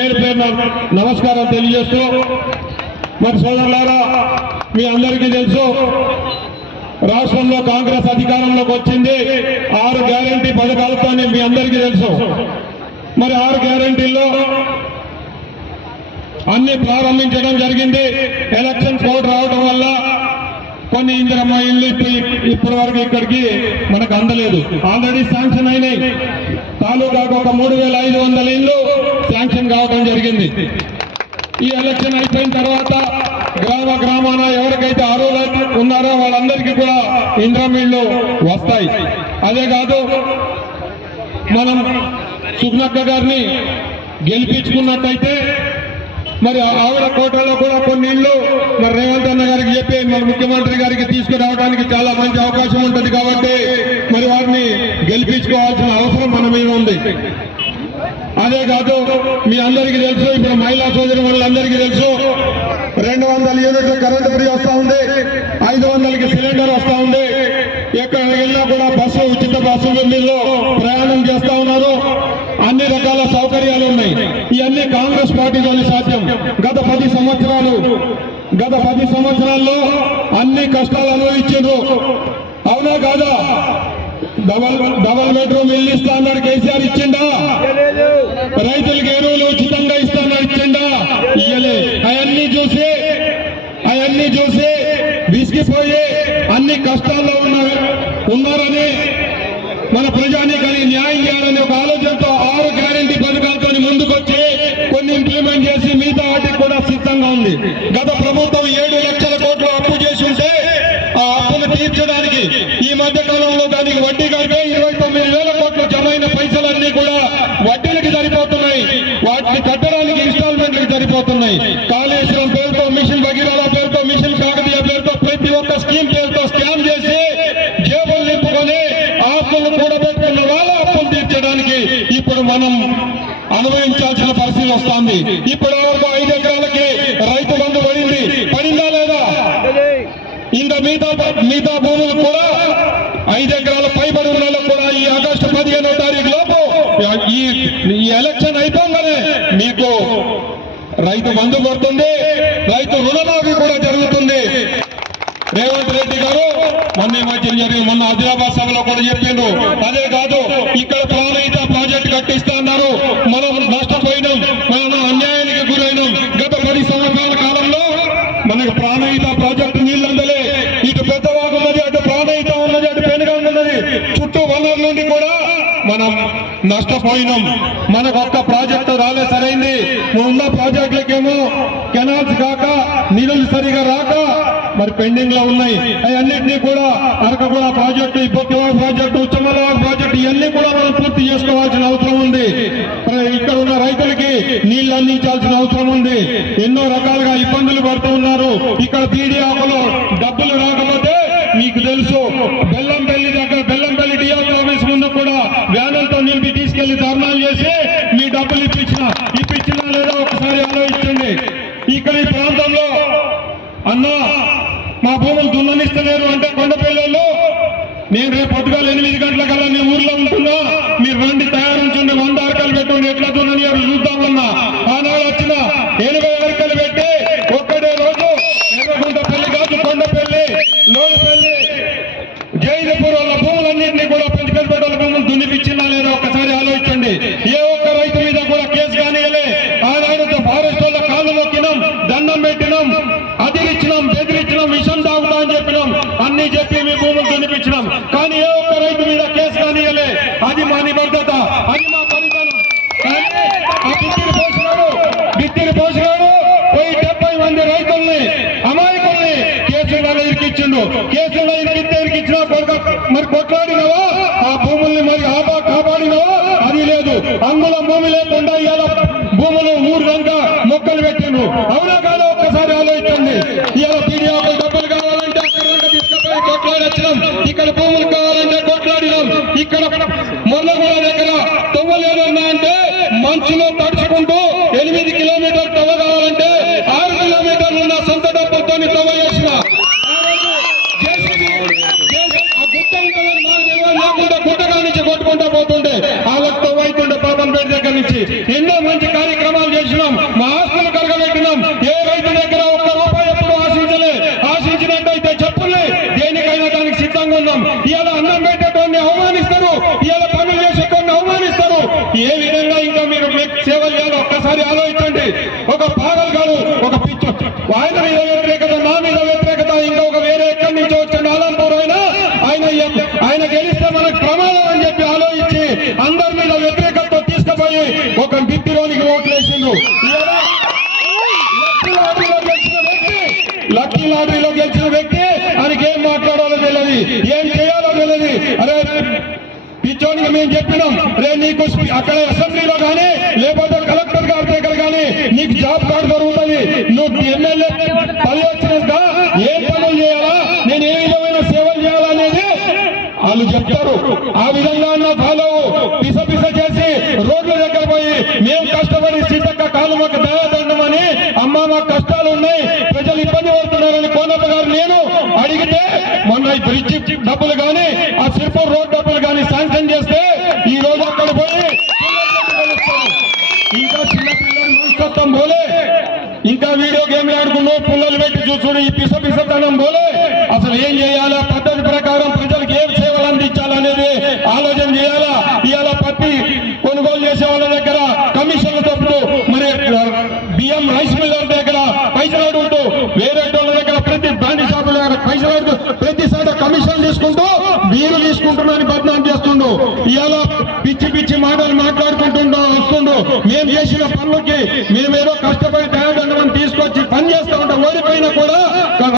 పేరు పేరున నమస్కారం తెలియజేస్తూ మరి సోదరులారా మీ అందరికీ తెలుసు రాష్ట్రంలో కాంగ్రెస్ అధికారంలోకి వచ్చింది 6 గ్యారెంటీ పథకాలతో మీ అందరికీ తెలుసు మరి 6 గ్యారెంటీల్లో అన్ని ప్రారంభించడం జరిగింది ఎలక్షన్ కోడ్ రావడం వల్ల కొన్ని ఇందిరమ్మ ఇల్లు ఇప్పటి వరకు ఇక్కడికి మనకు అందలేదు ఆల్రెడీ శాంక్షన్ అయినాయి తాలూకాకు ఒక 3500 ఇల్లు శాంక్షన్ కావడం జరిగింది ఈ ఎలక్షన్ అయిపోయిన తర్వాత గ్రామాన ఎవరికైతే అర్హులు ఉన్నారో వాళ్ళందరికీ కూడా ఇందిరమ్మ ఇల్లు వస్తాయి అదే కాదు మనం సుగ్నక్క గారిని గెలిపించుకున్నట్టయితే మరి ఆవిడ కోటలో కూడా కొన్ని ఇళ్ళు మరి రేవంత్ అన్న గారికి చెప్పి మన ముఖ్యమంత్రి గారికి తీసుకురావడానికి చాలా మంచి అవకాశం ఉంటుంది కాబట్టి మరి వారిని గెలిపించుకోవాల్సిన అవసరం మన మీద ఉంది అదే కాదు మీ అందరికీ తెలుసు ఇప్పుడు మహిళా సోదరి వాళ్ళందరికీ తెలుసు 200 యూనిట్లు కరెంటు ఫ్రీ వస్తా ఉంది 500కి సిలిండర్ వస్తా ఉంది ఎక్కడికి వెళ్ళినా కూడా బస్సు ఉచిత బస్సు బిల్లులో ప్రయాణం చేస్తా ఉన్నారు అన్ని రకాల సౌకర్యాలు ఉన్నాయి ఇవన్నీ కాంగ్రెస్ పార్టీతోనే సాధ్యం గత 10 సంవత్సరాల్లో అన్ని కష్టాలు అనుభవించారు అవునా కాదా డబల్ బెడ్రూమ్ ఇల్లు ఇస్తా అన్నాడు కేసీఆర్ ఇచ్చిండా రైతులకు ఎరువులు ఉచితంగా ఇస్తా అన్నాడు ఇచ్చిండా ఇయ్యలే అవన్నీ చూసి విసిగిపోయి అన్ని కష్టాల్లో ఉన్నారని మన ప్రజానీకానికి న్యాయం చేయాలని ఒక ఆలోచనతో 6 గ్యారెంటీ పథకాలతో ముందుకొచ్చి కొన్ని ఇంప్లిమెంట్ చేసి మిగతా వాటికి కూడా సిద్ధంగా ఉంది గత ప్రభుత్వం 7 లక్షల కోట్లు అప్పు చేసి ఉంటే ఆ అప్పును తీర్చడానికి ఈ మధ్య కాలంలో దానికి వడ్డీ కడితే 29,000 కోట్లు జమ అయిన పైసలన్నీ కూడా వడ్డీలకి సరిపోతున్నాయి వాటిని కట్టడానికి ఇన్స్టాల్మెంట్లకు సరిపోతున్నాయి కాళేశ్వరం పేరుతో మిషన్ భగీరథ పేరుతో మిషన్ కాకతీయ పేరుతో ప్రతి ఒక్క స్కీమ్ పేరుతో స్కామ్ చేసి జేబులు నింపుకొని ఆస్తులు కూడబెట్టుకున్న వాళ్ళ అప్పులు తీర్చడానికి ఇప్పుడు మనం అనుభవించాల్సిన పరిస్థితి వస్తుంది ఇప్పటి వరకు 5 ఎకరాలకి రైతు బంధు పడిందా లేదా ఇంకా మిగతా భూములు కూడా 5 ఎకరాల పైబడి ఉన్న కూడా ఈ ఆగస్టు 15వ తారీఖు లోపు ఈ ఎలక్షన్ అయిపోగానే మీకు రైతు బంధు పడుతుంది రైతు రుణమాఫీ కూడా జరుగుతుంది రేవంత్ రెడ్డి గారు మొన్న ఆదిలాబాద్ సభలో కూడా చెప్పిండ్రు అదే కాదు ఇక్కడ ప్రాణహిత ప్రాజెక్టు కట్టిస్తా అన్నారు మనం నష్టపోయినాం మనం అన్యాయానికి గురైనాం గత 10 సంవత్సరాల కాలంలో మనకు ప్రాణహిత ప్రాజెక్టు నీళ్ళు అందలే ఇటు పెద్దవాగు ఉన్నది అటు ప్రాణహిత ఉన్నది అటు పెనుగంగ ఉన్నది చుట్టూ వనరుల నుండి కూడా మనం నష్టపోయినాం మనకు ఒక్క ప్రాజెక్టు రాలే సరైంది ఉన్న ప్రాజెక్టులకేమో కెనాల్స్ కాక నీళ్ళు సరిగా రాక మరి పెండింగ్ లో ఉన్నాయి అవన్నింటినీ కూడా అరకగూడ ప్రాజెక్టు ఇప్పటివాగు ప్రాజెక్టు ఉచ్చమలవాగు ప్రాజెక్టు ఇవన్నీ కూడా మనం పూర్తి చేసుకోవాల్సిన అవసరం ఉంది ఇక్కడ ఉన్న రైతులకి నీళ్లు అందించాల్సిన అవసరం ఉంది ఎన్నో రకాలుగా ఇబ్బందులు పడుతూ ఉన్నారు ఇక్కడ బీడీ ఆకులో డబ్బులు రాకపోతే మీకు తెలుసు బెల్లంపల్లి దగ్గర బెల్లంపల్లి డిఆర్ఓ ఆఫీస్ ముందు కూడా వ్యానులతో నింపి తీసుకెళ్లి ధర్నాలు చేసి మీ డబ్బులు ఇప్పించినా లేదా ఒకసారి ఆలోచించండి ఇక్కడ ఈ ప్రాంతంలో అన్నా మా భూములు దున్ననిస్తలేరు అంటే కొండపల్లిలో నేను రేపు పొద్దుగాల 8 గంటలకల్లా నేను ఊర్లో ఉంటున్నా మీరు రండి తయారుంచండి 100 అరకలు పెట్టుకోండి ఎట్లా దున్ననియారు చూద్దామన్నా ఆనాడు వచ్చిన 80 అరకలు పెట్టి ఒక్కడే రోజు ఎర్రగుంటపల్లి కాదు కొండపల్లి లోడుపల్లి జైనపూర్ వాళ్ళ భూములన్నింటినీ కూడా పెంచుకెళ్ళి భూములు దున్నిపించినా లేదా ఒక్కసారి ఆలోచించండి ఏ ఒక్క రైతు మీద కూడా కేసు కానియలే ఆనాడు ఫారెస్ట్ వాళ్ళ కాళ్ళు నొక్కినాం దండం పెట్టినాం అదిరిచ్చినాం బెదిరించినాం విషం తాగుతా అని చెప్పినాం అన్ని చెప్పి మీ భూములు దున్నిపించినాం కానీ ఏ ఒక్క రైతు మీద కేసు కానియలే అది మా నిబద్ధత అది మా పరిధానం బిత్తిరి పోసినాడు పోయి 70 మంది రైతుల్ని అమాయకుల్ని కేసులలో ఇరికిచ్చిండు కేసులో ఇరికిచ్చినా మరి కొట్లాడినవా ఆ భూముల్ని మరి కాపాడినవా అది లేదు అంగుళం భూమి లేకుండా ఇవాళ భూములు ఊరుగా మొక్కలు పెట్టిండ్రు అవునా కాదు ఒక్కసారి ఆలోచించండి ఇవాళ పీడియాకు డబ్బులు కావాలంటే అక్కడ తీసుకుపోయి కొట్లాడొచ్చినాం ఇక్కడ భూములు కావాలంటే కొట్లాడినాం ఇక్కడ మొన్నగూడ దగ్గర తొవ్వలు ఏదన్నా అంటే మంచులో తడుచుకుంటూ 8 కిలోమీటర్లు తవ్వ కావాలంటే 6 కిలోమీటర్లు ఉన్న సొంత డబ్బులతో తవ్వ చేసిన లేకుండా గుట్టగా నుంచి కొట్టుకుంటా పోతుండే వాళ్ళకి తవ్వ అవుతుండే పాపంపేట దగ్గర నుంచి ఎన్నో మంచి కార్యక్రమాలు కార్యక్రమాలు చేసినాం, మా ఆస్తులు కలగబెట్టినాం. ఏ రైతు దగ్గర ఒక్క రూపాయి ఎప్పుడు ఆశించినట్టయితే చెప్పులే దేనికైనా దానికి సిద్ధంగా ఉన్నాం. ఇలా అన్నం పెట్టేటోన్ని అవమానిస్తారు, ఇలా పనులు చేసేటోన్ని అవమానిస్తారు. ఏ విధంగా ఇంకా మీరు సేవలు చేయాలో ఒక్కసారి ఆలోచించండి. ఒక పాగల్ గారు, ఒక పిచ్చు, ఆయన మీద వ్యతిరేకత, నా మీద వ్యతిరేకత, ఇంకొక వేరే ఎక్కడి నుంచి వచ్చిన ఆలంపూర్ ఆయన గెలిస్తే మనకు ప్రమాదం అని చెప్పి ఆలోచించి అందరి మీద వ్యతిరేకతతో తీసుకుపోయి ఒక బిత్తిలోనికి ఓట్లు వేసిండు. లక్కీ లాటరీలో గెలిచిన వ్యక్తి ఆయనకి ఏం మాట్లాడాలో తెలియదు, ఏం చేయాలో తెలియదు. అరే పిచ్చోనికి మేము చెప్పినాం, రే నీకు అక్కడ అసెంబ్లీలో కానీ లేకపోతే కలెక్టర్ గారి దగ్గర కానీ నీకు జాబ్ కార్డు దొరుకుతుంది, నువ్వు ఎమ్మెల్యే పని వచ్చినాక ఏం పనులు చేయాలా, నేను ఏ విధమైన సేవలు చేయాలనేది వాళ్ళు చెప్తారు. ఆ విధంగా అన్న ఫాలో పిస చేసి రోడ్ల దగ్గర పోయి మేము కష్టపడి సీతక్క కాలు మాకు దయాదండమని, అమ్మ మాకు కష్టాలు ఉన్నాయి, ప్రజలు ఇబ్బంది పడుతున్నారని కోనప్ప గారు నేను అడిగితే మొన్న ఈ బ్రిడ్జి డబ్బులు కానీ ఆ సిర్పూర్ రోడ్ డబ్బులు కానీ శాంక్షన్ చేస్తే ఈ రోజు అక్కడ పోయి ఇంకా చిన్న పిల్లలు చూస్తాం పోలే, ఇంకా వీడియో గేమ్లు ఆడుకున్నావు, పుల్లలు పెట్టి చూసుడు, ఈ పిసతనం పోలే. అసలు ఏం చేయాలా, పద్ధతి ప్రకారం ప్రజలకు ఏం సేవలు అందించాలనేది ఆలోచన చేయాలా. ఇవాళ పత్తి కొనుగోలు చేసే వాళ్ళ దగ్గర కమిషన్లు తప్పుతూ, మరి బియ్యం రైస్ మిల్లర్ దగ్గర పైసలు అడుగుతూ, వేరే వాళ్ళ దగ్గర ప్రతి బ్రాండ్ షాపుల దగ్గర పైసలు అడుగుతూ, ప్రతిసారి కమిషన్ తీసుకుంటూ వీరు తీసుకుంటున్నారని బదనాం చేస్తుండు. ఇవాళ పిచ్చి మాటలు మాట్లాడుకుంటుండో వస్తుండు. మేము చేసిన పనులకి మేమేదో కష్టపడి దయాదండమని తీసుకొచ్చి పని చేస్తా ఉంటాం, ఓడిపోయినా కూడా